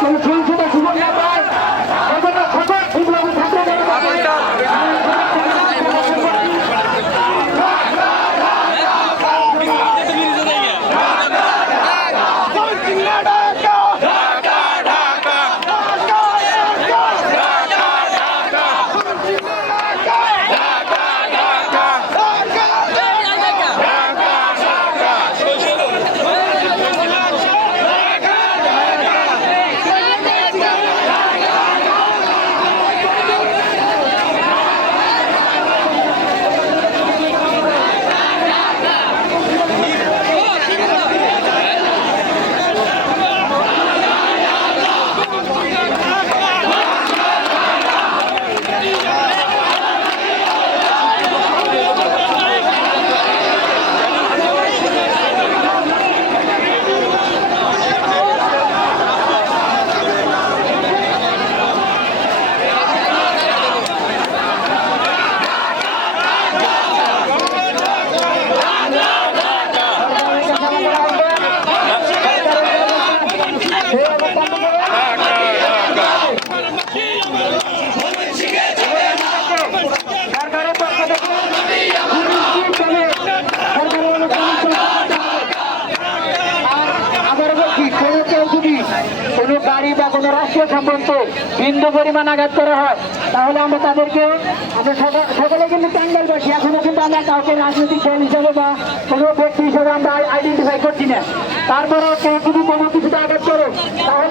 সংসদে সুযোগ সম্পর্কে বিন্দু পরিমাণ আঘাত করা হয়, তাহলে আমরা তাদেরকে সকলে কিন্তু টাঙ্গালবাসী এখনও কিন্তু আমরা কাউকে রাজনৈতিক দল হিসাবে বা কোনো ব্যক্তি হিসাবে আমরা আইডেন্টিফাই করছি না। তারপরেও কেউ যদি কোনো কিছুতে আঘাত করে, তাহলে